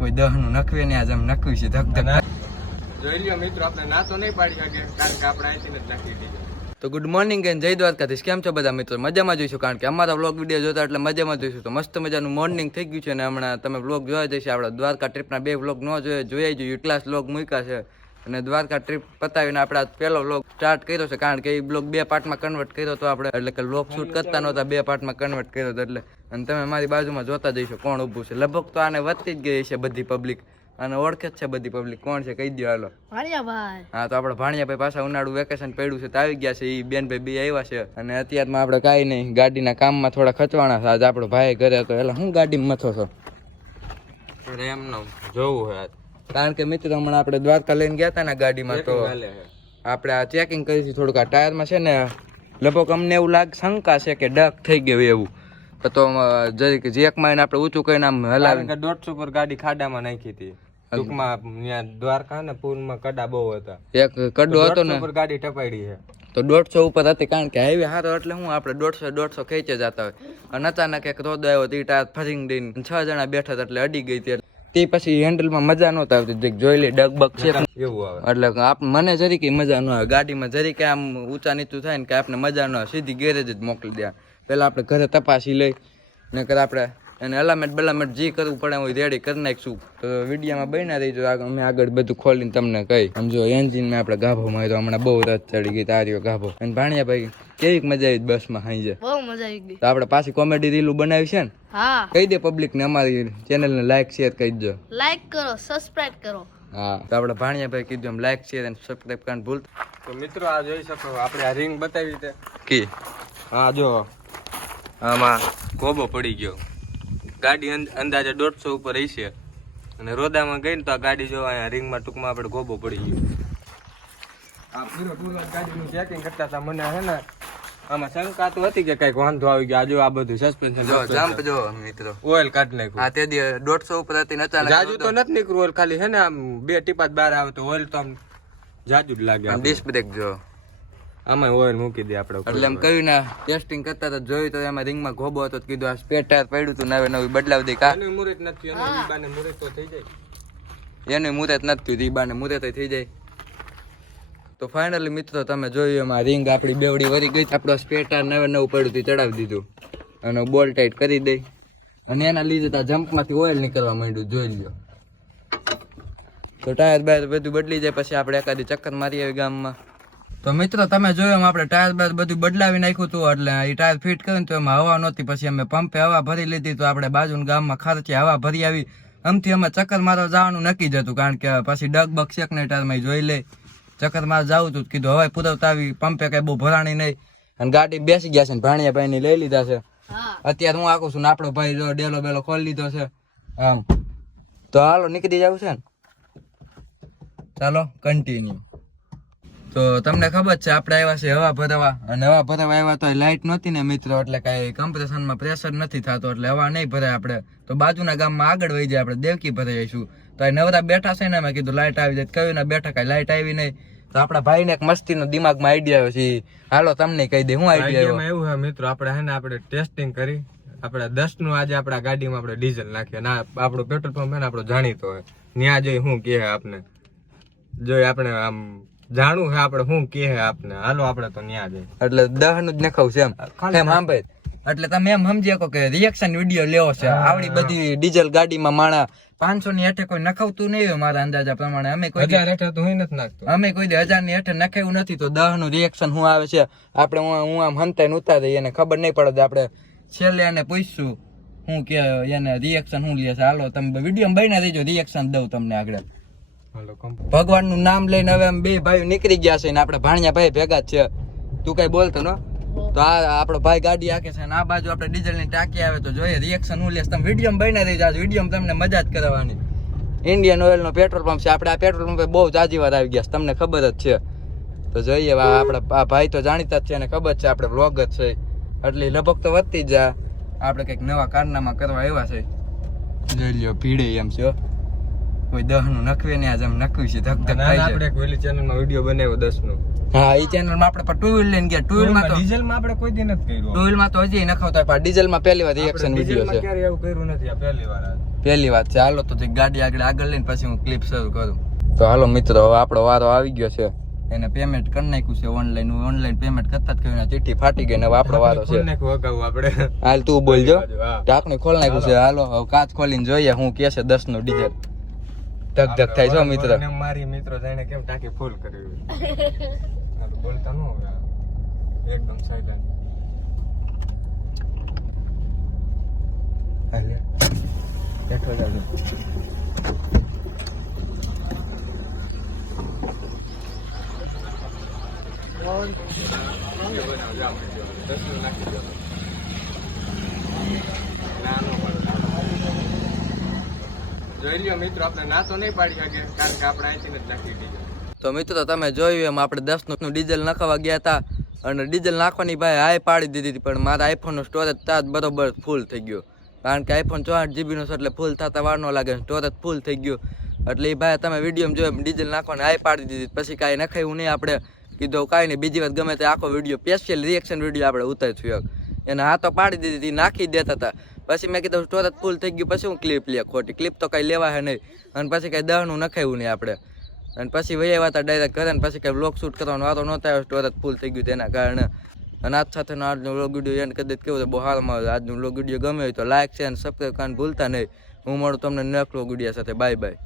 કોઈ દહનું નખવે ને આજ આમ નખવી છે ધક ધક. જોઈ લ્યો મિત્રો, આપણે ના તો નહીં પાડી શકે કારણ કે આપણે અહીંથી જ નાખી દીધી. તો ગુડ મોર્નિંગ એન્ડ જય દ્વારકાધીશ. કેમ છો બધા મિત્રો? મજામાં જોઈશું, કારણ કે અમારા વ્લોગ વિડીયો જોતા એટલે મજામાં જોઈશું. તો મસ્ત મજાનું મોર્નિંગ થઈ ગયું છે અને હમણાં તમે વ્લોગ જોવા જઈશે. આપણા દ્વારકા ટ્રીપના 2 વ્લોગ ન જોઈ જોઈએ એટલા જ વ્લોગ મૂક્યા છે. અને દ્વારકા ટ્રીપ પતાવીને આપણે પહેલો વ્લોગ સ્ટાર્ટ કર્યો છે, કારણ કે એ બ્લોગ 2 પાર્ટમાં કન્વર્ટ કર્યો હતો આપણે, એટલે કે વ્લોગ શૂટ કરતા નહોતા, 2 પાર્ટમાં કન્વર્ટ કર્યો હતો એટલે. અને તમે મારી બાજુમાં જોતા જઈશો કોણ ઊભું છે. લગભગ તો આને વધતી જ ગઈ છે બધી પબ્લિક, અને ઓળખે જ છે બધી પબ્લિક. કોણ છે કહી દો હાલો. ભાણિયાભાઈ. હા, તો આપણે ભાણિયાભાઈ પાછા ઉનાળુ વેકેશન પડ્યું છે તો આવી ગયા છે. એ બેનભાઈ બે આવ્યા છે અને અત્યારમાં આપણે કાંઈ નહીં, ગાડીના કામમાં થોડા ખચવાણા છે. આજે આપણો ભાઈ ઘરે હતો એટલે હું ગાડીમાં મથો છો એમનો જોવું હોય, કારણ કે મિત્રો હમણાં આપણે દ્વારકા લઈને ગયા હતા ને ગાડીમાં, તો આપણે આ ચેકિંગ કરીશું થોડુંક. આ ટાયરમાં છે ને લગભગ અમને એવું શંકા છે કે ડક થઈ ગયું એવું, તો જરીક જેકમાં એને આપણે ઊંચું કરીને આમ હલાવીને 150 પર ગાડી ખાડામાં નાખી હતી. ટૂંકમાં ત્યાં દ્વારકા ને પૂરમાં કડા બહુ હતા, એક કડો હતો ને પર ગાડી ટપાડી છે તો 150 ઉપર હતી, કારણ કે હાઈવે હારો એટલે હું આપણે 150 ખેંચે જતા હોય. અને અચાનક એક રોદ આવ્યો તો ટાયર ફરીંગ દઈને 6 જણા બેઠા હતા એટલે અડી ગઈ હતી. તે પછી હેન્ડલમાં મજા નહોતી આવતી, જોઈ લે ડગબગ છે એવું આવે એટલે મને જરીકે મજા ન આવે ગાડીમાં. જરીકે આમ ઊંચા નીચું થાય ને કે આપણે મજા ન આવે, સીધી ગેરેજ જ મોકલી દે. પેલા આપણે ઘરે તપાસી લઈ ને કર આપણે એને અલામેન્ટ બલામેન્ટ જે કરવું પડે હું રેડી કરી નાખીશું. તો વિડીયોમાં બન્યા રહીજો, અમે આગળ બધું ખોલીને તમને કહી. આમ જો એન્જિનમાં આપણે ગાભો માર્યો, હમણાં બહુ રસ ચડી ગઈ તારીઓ ગાભો. અને ભાણિયાભાઈ કેવી મજા આવી બસમાં હાંજે? બહુ મજા આવી ગઈ. તો આપણે પાછી કોમેડી રીલું બનાવી છે ને, હા કહી દે પબ્લિક ને અમારી ચેનલને લાઈક શેર કરી દો. લાઈક કરો, સબસ્ક્રાઇબ કરો. હા, તો આપણે ભાણિયાભાઈ કીધું એમ લાઈક શેર અને સબસ્ક્રાઇબ કરવાનું ભૂલતા. તો મિત્રો આ જોઈ શકો, આપણે આ રિંગ બતાવી છે કી હા જો આમાં ગોબો પડી ગયો. ગાડી અંદાજે 150 ઉપર હશે અને રોદામાં ગઈ ને તો આ ગાડી જો અહીંયા રિંગમાં ટૂંકમાં આપણે ગોબો પડી ગયો. આ પૂરો ટૂલ ગાડીનું ચેકિંગ કરતા હતા, મને હે ને આમાં શંકા તો હતી કે કઈક વાંધો આવી ગયો. આ જો આ બધું સસ્પેન્શન જો જમ્પ જો મિત્રો, ઓઇલ કાઢી નાખ્યું. હા તે દી 150 ઉપર હતી ને અચાનક જાજુ તો નથી નીકળ્યું ઓઇલ, ખાલી હે ને આમ 2 ટીપા જ બહાર આવે તો ઓઇલ તો આમ જાજુ જ લાગે. ડિસ્ક બ્રેક જો આમાં ઓઇલ મૂકી દે આપણે. એટલે એમ કહ્યું ને ટેસ્ટિંગ કરતા હતા, જોયું તો એમાં રિંગમાં ગોબો હતો, કીધું આ સ્પેર ટાયર પડ્યું હતું, નવે નવી બદલાવી દે. કા એનું મુહૂર્ત નથી, એનું ઈબાને મુહૂર્ત તો થઈ જાય. એનું મુહૂર્ત નથી થયું, ઈબાને મુહૂર્ત થઈ જાય. તો ફાઇનલી મિત્રો તમે જોયું એમાં રિંગ આપણી બેવડી વળી ગઈ, આપણો સ્પેર ટાયર નવે નવું પડ્યું હતું ચડાવી દીધું અને બોલ્ટ ટાઈટ કરી દઈ. અને એના લીધે આ જમ્પમાંથી ઓઇલ નીકળવા માંડ્યું, જોઈ લ્યો. તો ટાયર બાયર બધું બદલી જાય પછી આપણે એકાદી ચક્કર મારી આવી ગામમાં. તો મિત્રો તમે જોયું આપણે ટાયર બાયર બધું બદલાવી નાખ્યું હતું, એટલે એ ટાયર ફિટ કર્યું તો એમાં હવા નહોતી. પછી અમે પંપે હવા ભરી લીધી, તો આપણે બાજુના ગામમાં ખર્ચે હવા ભરી આવી. આમથી અમે ચક્કર મારવા જવાનું નક્કી જ હતું, કારણ કે પછી ડગબગ શેક ને ટાયરમાં જોઈ લે ચક્કર મારવા જવું હતું. કીધું હવાઈ પુરવતા આવી, પંપે કઈ બહુ ભરાણી નહીં અને ગાડી બેસી ગયા છે ને ભાણિયાભાઈ ની લઈ લીધા છે. અત્યારે હું આખું છું ને આપણો ભાઈ જો ડેલો બેલો ખોલી લીધો છે આમ. તો હાલો નીકળી જવું છે ને, ચાલો કન્ટિન્યુ. તો તમને ખબર છે આપણે આવ્યા છે હવા ભરવા, અને હવા ભરવા આવ્યા તો લાઇટ નહોતી ને મિત્રો, એટલે કાંઈ કમ્પ્રેશનમાં પ્રેશર નથી થતો, એટલે હવા નહીં ભરાય આપણે. તો બાજુના ગામમાં આગળ વહી જાય, આપણે દેવકી ભરાઈ જઈશું. તો આ નવરા બેઠા છે ને, મેં કીધું લાઇટ આવી જાય, કયું ના બેઠા કાંઈ લાઇટ આવી નહીં. તો આપણા ભાઈને એક મસ્તીનો દિમાગમાં આઈડિયા આવ્યો છે, હાલો તમને કહી દે. હું આઈડિયા આવ્યો એવું હે મિત્રો, આપણે હે ને આપણે ટેસ્ટિંગ કરી, આપણે 10 નું આજે આપણા ગાડીમાં આપણે ડીઝલ નાખીએ. ના આપણો પેટ્રોલ પંપ હે ને આપણો જાણીતો હોય, ત્યાં જોઈ શું કહે આપણે, જોઈ આપણે આમ જાણવું હે આપણે શું કહે આપણે, હાલો આપણે તો ત્યાં જઈએ. એટલે 10 નું જ નખાવું છે એમ સાંભળ. એટલે તમે એમ સમજી શકો કે રિએક્શન વિડીયો લેવો છે. આવડી બધી ડીઝલ ગાડીમાં માણા 500 ની હેઠે કોઈ નખાવતું નહીં હોય મારા અંદાજા પ્રમાણે. અમે કોઈ 1000 હેઠે તો હું નથી નાખતો, અમે કોઈ 1000 ની હેઠે નખાયું નથી. તો 10 નું રિએક્શન શું આવે છે આપણે હું આમ હંતાઈને ઉતારી એને ખબર નહીં પડે. આપણે છેલ્લે એને પૂછશું શું કે એને રિએક્શન શું લે છે. હાલો તમે વિડીયો બન્યા રહીજો, રિએક્શન દઉં તમને આગળ. ભગવાન નું નામ લઈને હવે બે ભાઈઓ નીકળી ગયા છે ને આપણે ભાણિયા ભાઈ ભેગા જ છે. તું કઈ બોલતો નો. તો આ આપણો ભાઈ ગાડી હાકે છે અને આ બાજુ આપણે ડીઝલ ની ટાંકી આવે. તો જોઈએ રિએક્શન હું લેશ. તમે વિડીયો બન્યા રહીજો, આ વિડીયો તમને મજા જ કરવાની. ઇન્ડિયન ઓઇલ નો પેટ્રોલ પંપ છે, આપણે આ પેટ્રોલ પંપે બહુ જાજી વાર આવી ગયા છે, તમને ખબર જ છે. તો જોઈએ આપણા આ ભાઈ તો જાણીતા જ છે અને ખબર છે આપણે વ્લોગ જ છે, એટલે લગભગ તો વધતી જ આપણે કંઈક નવા કારનામા કરવા આવ્યા છે. જોઈ લ્યો ભીડે એમ છે, કોઈ 10 નું નખવે ને આજ એમ નખવી છે ધક ધક થાય છે. આપણે એક ઓલી ચેનલમાં વિડિયો બનાવ્યો 10 નો. હા એ ચેનલ માં આપણે ટુ વ્હીલ લઈને ગયા. ટુ વ્હીલ માં તો ડીઝલ માં આપણે કોઈ દી નથી કર્યું. ટુ વ્હીલ માં તો હજી નખાવતા, પણ ડીઝલ માં પહેલી વાર રિએક્શન વિડિયો છે. ક્યારે એવું કર્યું નથી, આ પહેલી વાર. પહેલી વાત છે. હાલો તો ગાડી આગળ લઈને પછી હું ક્લિપ શરૂ કરું. તો હાલો મિત્રો, હવે આપણો વારો આવી ગયો છે. એને પેમેન્ટ કરી નાખ્યું છે ઓનલાઈન પેમેન્ટ કરતા જ કહ્યું ચીઠી ફાટી ગઈ ને હવે આપણો વારો છે. આપણે હાલ તું બોલજો. હા. ઢાંકણું ખોલ નાખ્યું છે. હાલો હવે કાચ ખોલીને જોઈએ હું કે છે 10 નું ડીઝલ. ધક ધક થાય છો મિત્ર. અને મારી મિત્રો જાણે કેમ ટાંકી ફૂલ કરી બોલતા ન હવે એકદમ સાયલેન્ટ. હાલે એકલો જાજો. જોઈ લ્યો મિત્રો, આપણે ના તો નહીં પાડી શકે કારણ કે આપણે અહીંથી જ નાખી દીધું. તો મિત્રો તમે જોયું એમ આપણે 10 નું ડીઝલ નાખવા ગયા હતા અને ડીઝલ નાખવાની ભાઈ હાય પાડી દીધી હતી, પણ મારા આઈફોન નું સ્ટોરેજ તાજ બરોબર ફૂલ થઈ ગયો. કારણ કે આઈફોન 64 GB નો છે એટલે ફૂલ થતા વાર ન લાગે, સ્ટોરેજ ફૂલ થઈ ગયું. એટલે એ ભાઈ તમે વિડીયો જોયો ડીઝલ નાખવાની હાય પાડી દીધી, પછી કાંઈ નખાયું નહીં. આપણે કીધું કાંઈ નહીં, બીજી વાર ગમે તે આખો વિડીયો સ્પેશિયલ રિએક્શન વિડીયો આપણે ઉતાર્યું. એને હા તો પાડી દીધી, નાખી દેતા હતા. પછી મેં કીધું સ્ટોરેજ ફૂલ થઈ ગયું, પછી હું ક્લિપ લે ખોટી ક્લિપ તો કાંઈ લેવા હે નહીં. અને પછી કાંઈ 10 નું નખાયું નહીં આપણે. અને પછી વૈયા હતા ડાયરેક્ટ ઘરે ને પછી કાંઈ વ્લોગ શૂટ કરવાનો વારો નહોતો આવ્યો, સ્ટોરેજ ફૂલ થઈ ગયું તેના કારણે. અને આજ સાથેનો આજનો વ્લોગ વિડીયો એને કદાચ કેવું બહુ સારામાં આવે. આજનો વ્લોગ વિડીયો ગમે હોય તો લાઈક શેર અને સબસ્ક્રાઈબ કરવાનું ભૂલતા નહીં. હું મળું તમને નેક્સ્ટ વ્લોગ વિડીયો સાથે. Bye bye.